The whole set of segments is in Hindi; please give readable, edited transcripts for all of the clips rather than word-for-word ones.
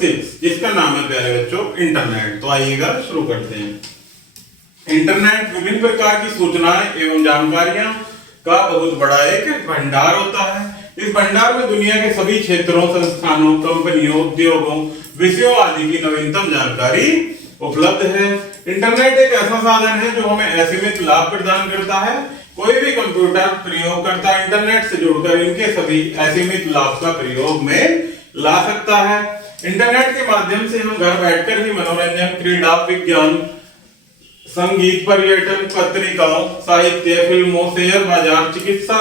6, जिसका नाम है प्यारे बच्चों इंटरनेट। तो आइएगा शुरू करते हैं। इंटरनेट विभिन्न प्रकार की सूचनाएं एवं जानकारियां का बहुत बड़ा एक भंडार होता है। इस भंडार में दुनिया के सभी क्षेत्रों, संस्थानों, कंपनियों, उद्योगों, विषयों आदि की नवीनतम जानकारी उपलब्ध है। इंटरनेट एक ऐसा साधन है जो हमें असीमित लाभ प्रदान करता है। कोई भी कंप्यूटर प्रयोगकर्ता इंटरनेट से जुड़कर इनके सभी असीमित लाभ का प्रयोग में ला सकता है। इंटरनेट के माध्यम से हम घर बैठकर ही मनोरंजन, क्रीड़ा, विज्ञान, संगीत, पर्यटन, पत्रिकाओं, साहित्य, फिल्मों, शेयर बाजार, चिकित्सा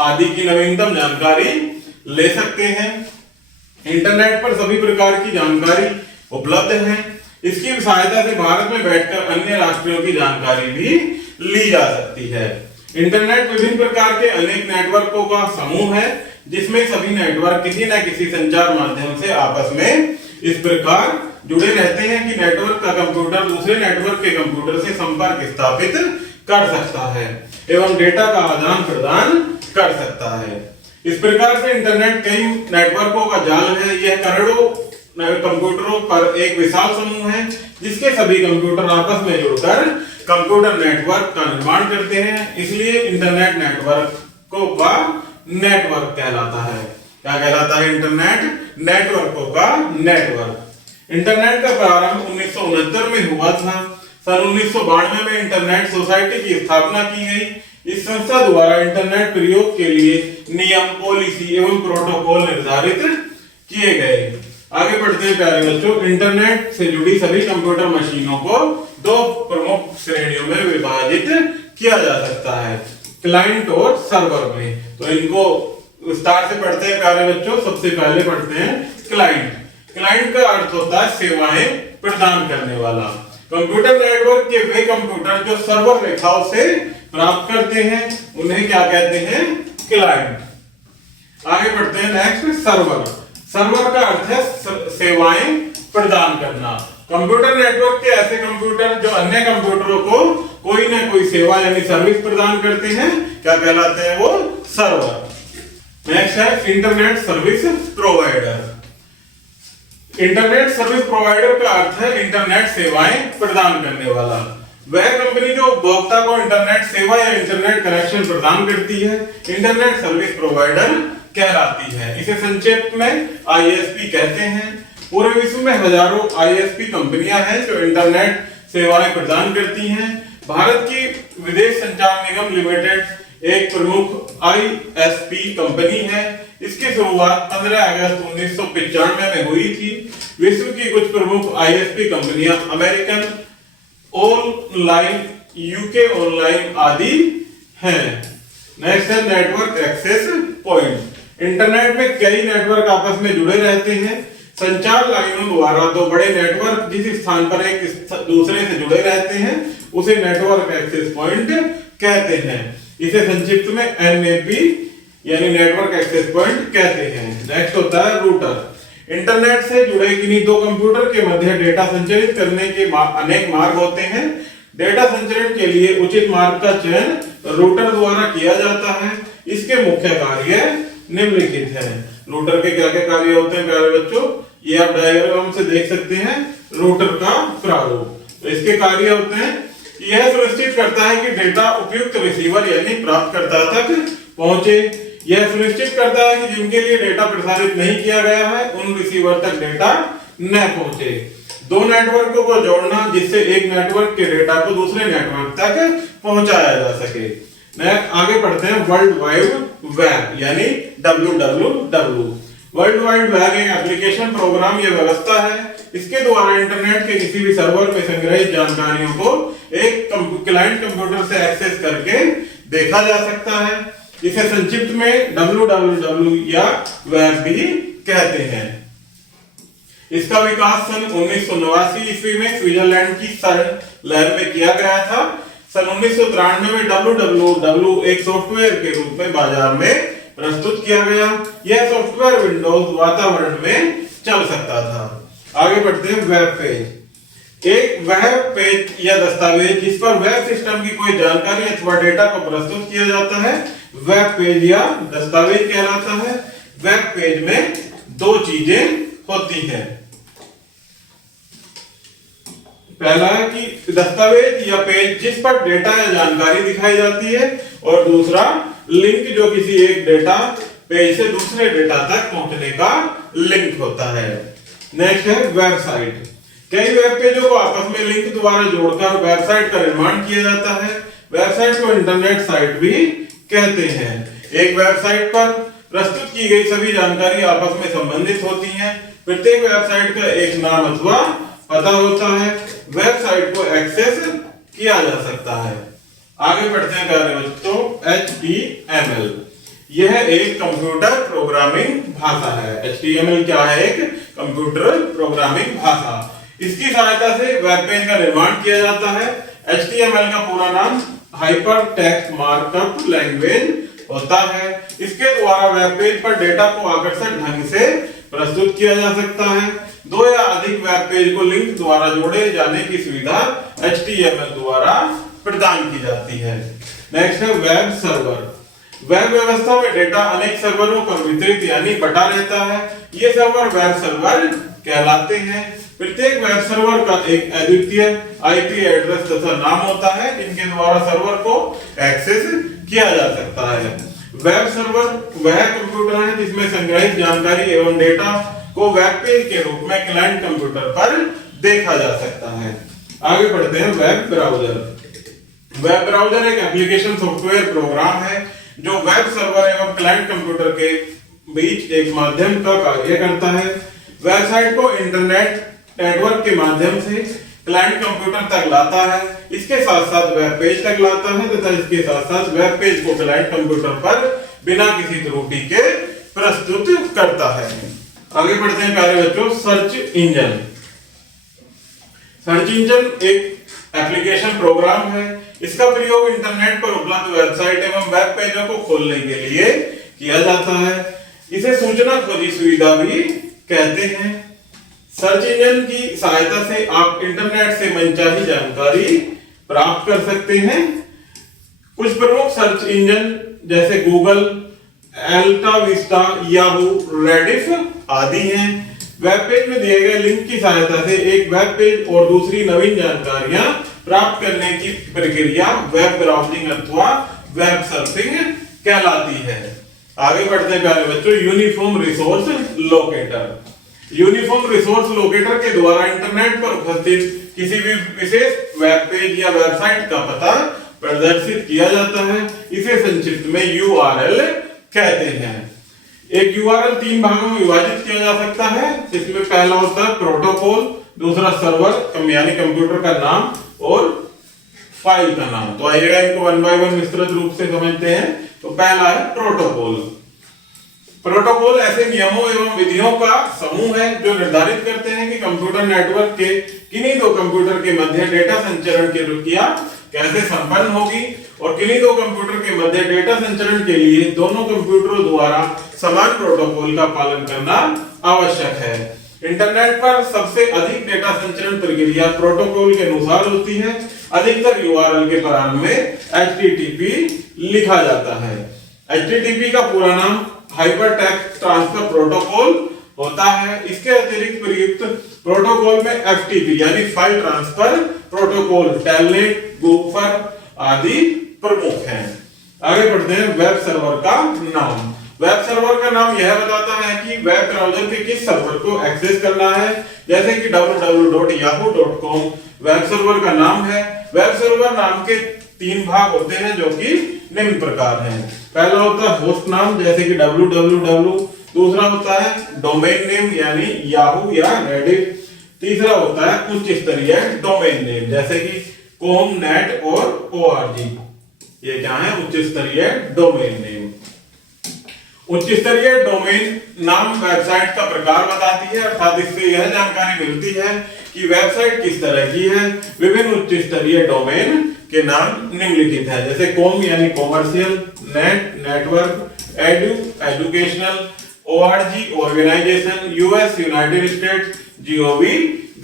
आदि की नवीनतम जानकारी ले सकते हैं। इंटरनेट पर सभी प्रकार की जानकारी उपलब्ध है। इसकी सहायता से भारत में बैठकर अन्य राष्ट्रों की जानकारी भी ली जा सकती है। इंटरनेट विभिन्न प्रकार के अनेक नेटवर्कों का समूह है, जिसमें सभी नेटवर्क किसी न किसी संचार माध्यम से आपस में इस प्रकार जुड़े रहते हैं कि नेटवर्क का कंप्यूटर दूसरे नेटवर्क के कंप्यूटर से संपर्क स्थापित कर सकता है एवं डेटा का आदान प्रदान कर सकता है। इस प्रकार से इंटरनेट कई नेटवर्कों का जाल है। यह करोड़ों कंप्यूटरों पर एक विशाल समूह है, जिसके सभी कंप्यूटर आपस में जुड़कर कंप्यूटर नेटवर्क का निर्माण करते हैं। इसलिए इंटरनेट नेटवर्कों का नेटवर्क कहलाता है। क्या कहलाता है? इंटरनेट नेटवर्कों का नेटवर्क। इंटरनेट का प्रारंभ 1969 में हुआ था। सन 1992 में इंटरनेट सोसाइटी की स्थापना की गई। इस संस्था द्वारा इंटरनेट प्रयोग के लिए नियम, पॉलिसी एवं प्रोटोकॉल निर्धारित किए गए। आगे बढ़ते हैं प्यारे बच्चों। इंटरनेट से जुड़ी सभी कंप्यूटर मशीनों को दो प्रमुख श्रेणियों में विभाजित किया जा सकता है, क्लाइंट और सर्वर में। तो इनको विस्तार से पढ़ते हैं प्यारे बच्चों। सबसे पहले पढ़ते हैं क्लाइंट। क्लाइंट का अर्थ होता है सेवाएं प्रदान करने वाला। कंप्यूटर नेटवर्क के वे कंप्यूटर जो सर्वर रेखाओं से प्राप्त करते हैं उन्हें क्या कहते हैं? क्लाइंट। आगे बढ़ते हैं नेक्स्ट सर्वर। सर्वर का अर्थ है सेवाएं प्रदान करना। कंप्यूटर नेटवर्क के ऐसे कंप्यूटर जो अन्य कंप्यूटरों को कोई ना कोई सेवा यानी सर्विस प्रदान करते हैं, क्या कहलाते हैं? वो सर्वर। नेक्स्ट है internet service provider. Internet service provider का अर्थ है इंटरनेट सेवाएं प्रदान करने वाला। वह कंपनी जो उपभोक्ता को इंटरनेट सेवा या इंटरनेट कनेक्शन प्रदान करती है, इंटरनेट सर्विस प्रोवाइडर कहलाती है। इसे संक्षेप में आईएसपी कहते हैं। पूरे विश्व में हजारों आईएसपी कंपनियां हैं जो इंटरनेट सेवाएं प्रदान करती हैं। भारत की विदेश संचार निगम लिमिटेड एक प्रमुख आईएसपी कंपनी है। इसकी शुरुआत 15 अगस्त 1995 में हुई थी। विश्व की कुछ प्रमुख आईएसपी कंपनियां अमेरिकन ऑनलाइन, यूके ऑनलाइन आदि हैं। नेक्स्ट है नेटवर्क एक्सेस पॉइंट। इंटरनेट में कई नेटवर्क आपस में जुड़े रहते हैं। संचार लाइनों द्वारा दो बड़े नेटवर्क जिस स्थान पर एक दूसरे से जुड़े रहते हैं उसे नेटवर्क एक्सेस पॉइंट कहते हैं। इसे संक्षिप्त में एनएपी यानी नेटवर्क एक्सेस पॉइंट कहते हैं। नेक्स्ट होता है रूटर। इंटरनेट से जुड़े किन्हीं दो कंप्यूटर के मध्य डेटा संचारित करने के अनेक मार्ग होते हैं। डेटा संचरण के लिए उचित मार्ग का चयन रूटर द्वारा किया जाता है। इसके मुख्य कार्य निम्नलिखित हैं। रूटर के क्या क्या कार्य होते हैं प्यारे बच्चों? ये आप डायग्राम से देख सकते हैं रूटर का प्रारूप। तो इसके कार्य होते हैं कि यह सुनिश्चित करता है कि डेटा उपयुक्त रिसीवर यानी प्राप्तकर्ता तक पहुंचे। यह सुनिश्चित करता है कि जिनके लिए डेटा प्रसारित नहीं किया गया है उन रिसीवर तक डेटा न पहुंचे। दो नेटवर्कों को जोड़ना जिससे एक नेटवर्क के डेटा को दूसरे नेटवर्क तक पहुंचाया जा सके। आगे पढ़ते हैं वर्ल्ड वाइड वेब यानी WWW। वर्ल्ड वाइड वेब एक एप्लीकेशन, प्रोग्राम या व्यवस्था है। इसके द्वारा इंटरनेट के किसी भी सर्वर में संग्रहित जानकारियों को एक क्लाइंट कंप्यूटर से एक्सेस करके देखा जा सकता है। इसे संक्षिप्त में WWW या वेब भी कहते हैं। इसका विकास सन 1989 ईस्वी में स्विट्जरलैंड की सर्न लैब में किया गया था। सन 1993 में WWW एक सॉफ्टवेयर के रूप में बाजार में प्रस्तुत किया गया। यह सॉफ्टवेयर विंडोज वातावरण में चल सकता था। आगे बढ़ते हैं वेब पेज। एक वेब पेज या दस्तावेज जिस पर वेब सिस्टम की कोई जानकारी अथवा डेटा को प्रस्तुत किया जाता है वेब पेज या दस्तावेज कहलाता है। वेब पेज में दो चीजें होती हैं। पहला है कि दस्तावेज या पेज जिस पर डेटा या जानकारी दिखाई जाती है, और दूसरा लिंक जो किसी एक डेटा पेज से दूसरे डेटा तक पहुंचने का लिंक होता है। नेक्स्ट है वेबसाइट। कई वेब पेजों को आपस में लिंक द्वारा जोड़कर वेबसाइट का निर्माण किया जाता है। वेबसाइट को इंटरनेट साइट भी कहते हैं। एक वेबसाइट पर प्रस्तुत की गई सभी जानकारी आपस में संबंधित होती हैं। प्रत्येक वेबसाइट का एक नाम अथवा पता होता है। वेबसाइट को एक्सेस किया जा सकता है। आगे बढ़ते हैं प्यारे बच्चों, HTML। यह एक कंप्यूटर प्रोग्रामिंग भाषा है। HTML क्या है? एक कंप्यूटर प्रोग्रामिंग भाषा। इसकी सहायता से वेब पेज का निर्माण किया जाता है। HTML का पूरा नाम हाइपर टेक्स्ट मार्कअप लैंग्वेज होता है। इसके द्वारा वेब पेज पर डेटा को आकर्षक ढंग से प्रस्तुत किया जा सकता है। दो या अधिक वेब पेज को लिंक द्वारा जोड़े जाने की सुविधा HTML द्वारा प्रदान की जाती है। नेक्स्ट है वेब सर्वर। वेब व्यवस्था में डेटा अनेक सर्वरों पर वितरित यानी बटा रहता है। ये सर्वर वेब सर्वर कहलाते हैं। प्रत्येक वेब सर्वर का एक अद्वितीय IP एड्रेस तथा नाम होता है। इनके द्वारा सर्वर को एक्सेस किया जा सकता है। वेब सर्वर वह कंप्यूटर है जिसमें संग्रहित जानकारी एवं डेटा को वेब पेज के रूप में क्लाइंट कंप्यूटर पर देखा जा सकता है। आगे बढ़ते हैं वेब ब्राउजर। वेब ब्राउजर एक एप्लीकेशन सॉफ्टवेयर प्रोग्राम है जो वेब सर्वर एवं क्लाइंट कंप्यूटर के बीच एक माध्यम का कार्य करता है। वेबसाइट को इंटरनेट नेटवर्क के माध्यम से क्लाइंट कंप्यूटर तक लाता है। इसके साथ साथ वेब पेज तक लाता है तथा इसके साथ साथ वेब पेज को क्लाइंट कंप्यूटर पर बिना किसी त्रुटि के प्रस्तुत करता है। आगे बढ़ते हैं प्यारे बच्चों, सर्च इंजन। सर्च इंजन एक एप्लीकेशन प्रोग्राम है। इसका प्रयोग इंटरनेट पर उपलब्ध वेबसाइट एवं वेब पेजों को खोलने के लिए किया जाता है। इसे सूचना खोजी सुविधा भी कहते हैं। सर्च इंजन की सहायता से आप इंटरनेट से मनचाही जानकारी प्राप्त कर सकते हैं। कुछ प्रमुख सर्च इंजन जैसे गूगल, अल्टा विस्टा, याहू, रेडिफ आदि हैं। वेब पेज में दिए गए लिंक की सहायता से एक वेब पेज और दूसरी नवीन जानकारियां प्राप्त करने की प्रक्रिया वेब ब्राउजिंग अथवा वेब सर्फिंग कहलाती है। आगे बढ़ते हैं प्यारे बच्चों, uniform resource locator. Uniform resource locator के द्वारा इंटरनेट पर उपस्थित किसी भी विशेष वेब पेज या वेबसाइट का पता प्रदर्शित किया जाता है। इसे संक्षिप्त में URL कहते हैं। एक URL 3 भागों में विभाजित किया जा सकता है। इसमें पहला होता है प्रोटोकॉल, दूसरा सर्वर यानी कंप्यूटर का नाम और फाइल का नाम। तो आइएगा इनको वन बाय वन विस्तृत रूप से समझते हैं। तो पहला है प्रोटोकॉल। प्रोटोकॉल ऐसे नियमों एवं विधियों का समूह है जो निर्धारित करते हैं कि कंप्यूटर नेटवर्क के किन्हीं दो कंप्यूटर के मध्य डेटा संचरण की प्रक्रिया कैसे संपन्न होगी और किन्हीं दो कंप्यूटर के मध्य डेटा संचरण के लिए दोनों कंप्यूटरों द्वारा समान प्रोटोकॉल का पालन करना आवश्यक है। इंटरनेट पर सबसे अधिक डेटा संचरण प्रक्रिया प्रोटोकॉल के अनुसार होती है। अधिकतर URL के प्रारंभ में HTTP लिखा जाता है। HTTP का पूरा नाम हाइपर टेक्स्ट ट्रांसफर प्रोटोकॉल होता है। इसके अतिरिक्त प्रयुक्त प्रोटोकॉल में FTP यानी फाइल ट्रांसफर प्रोटोकॉल, टेलनेट, गूफर आदि प्रमुख हैं। आगे बढ़ते हैं वेब सर्वर का नाम। वेब सर्वर का नाम यह बताता है कि वेब ब्राउज़र के किस सर्वर को एक्सेस करना है। जैसे कि www.yahoo.com वेब सर्वर का नाम है। वेब सर्वर नाम के 3 भाग होते हैं जो कि निम्न प्रकार हैं। पहला होता है होस्ट नाम जैसे कि www, दूसरा होता है डोमेन नेम यानी याहू या रेडिट, तीसरा होता है उच्च स्तरीय डोमेन नेम जैसे कि कॉम, नेट और org। ये क्या है? उच्च स्तरीय डोमेन नेम। उच्च स्तरीय डोमेन नाम वेबसाइट का प्रकार बताती है, अर्थात इससे यह जानकारी मिलती है कि वेबसाइट किस तरह की है। विभिन्न उच्च स्तरीय डोमेन के नाम निम्नलिखित है जैसे कॉम यानी commercial, net network, edu educational, org organisation, US United States, gov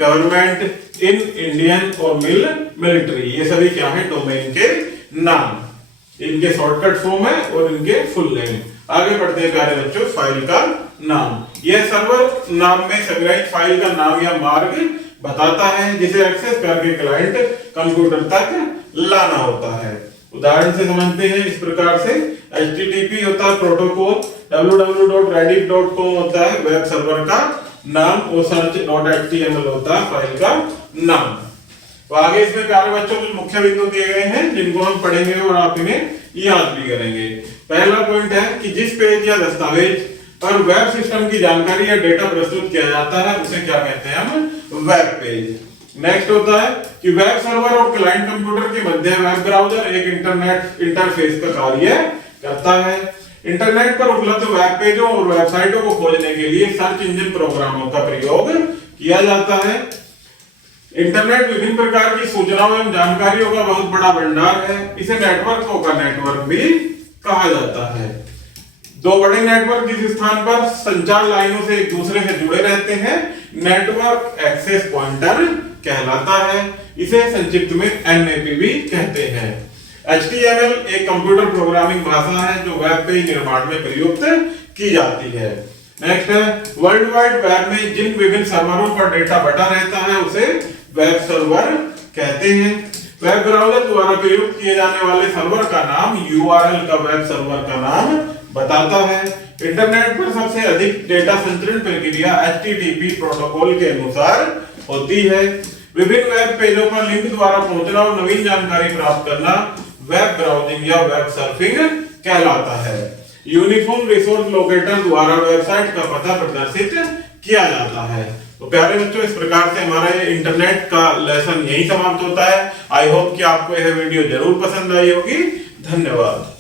government, in Indian और मिलिट्री। ये सभी क्या है? डोमेन के नाम। इनके शॉर्टकट फॉर्म है और इनके फुल नेम। आगे बढ़ते हैं प्यारे बच्चों, फाइल का नाम। यह सर्वर नाम में संग्रहित फाइल का नाम या मार्ग बताता है, जिसे एक्सेस करके क्लाइंट कंप्यूटर तक लाना होता है। उदाहरण से समझते हैं। इस प्रकार से HTTP होता है प्रोटोकॉल, www.rediff.com होता है वेब सर्वर का नाम, और search.html होता है फाइल का नाम। तो आगे इसमें प्यारे बच्चों कुछ मुख्य बिंदु दिए गए हैं जिनको हम पढ़ेंगे और आप इन्हें याद भी करेंगे। पहला पॉइंट है कि जिस पेज या दस्तावेज पर वेब सिस्टम की जानकारी या डेटा प्रस्तुत किया जाता है उसे क्या कहते हैं हम, वेब पेज। नेक्स्ट होता है कि वेब सर्वर और क्लाइंट कंप्यूटर के मध्य वेब ब्राउज़र एक इंटरनेट इंटरफेस का कार्य करता है। इंटरनेट पर उपलब्ध वेब पेजों और वेबसाइटों को खोजने के लिए सर्च इंजन प्रोग्रामों का प्रयोग किया जाता है। इंटरनेट विभिन्न प्रकार की सूचनाओं एवं जानकारियों का बहुत बड़ा भंडार है। इसे नेटवर्कों का नेटवर्क भी कहा जाता है। दो बड़े नेटवर्क जिस स्थान पर संचार लाइनों से एक दूसरे से जुड़े रहते हैं नेटवर्क एक्सेस पॉइंटर कहलाता है। इसे संक्षिप्त में NAP भी कहते हैं। HTML एक कंप्यूटर प्रोग्रामिंग भाषा है जो वेब पेज निर्माण में प्रयुक्त की जाती है। नेक्स्ट है वर्ल्ड वाइड वेब में जिन विभिन्न सर्वरों पर डेटा बटा रहता है उसे वेब सर्वर कहते हैं। वेब ब्राउज़र द्वारा प्रयुक्त किए जाने वाले सर्वर का नाम URL का वेब सर्वर का नाम बताता है। इंटरनेट पर सबसे अधिक डेटा संचरण प्रक्रिया HTTP प्रोटोकॉल के अनुसार होती है। विभिन्न वेब पेजों पर लिंक द्वारा पहुंचना और नवीन जानकारी प्राप्त करना वेब ब्राउजिंग या वेब सर्फिंग कहलाता है। यूनिफॉर्म रिसोर्स लोकेटर द्वारा वेबसाइट का पता प्रदर्शित किया जाता है। तो प्यारे बच्चों, इस प्रकार से हमारा ये इंटरनेट का लेसन यही समाप्त होता है। आई होप कि आपको यह वीडियो जरूर पसंद आई होगी। धन्यवाद।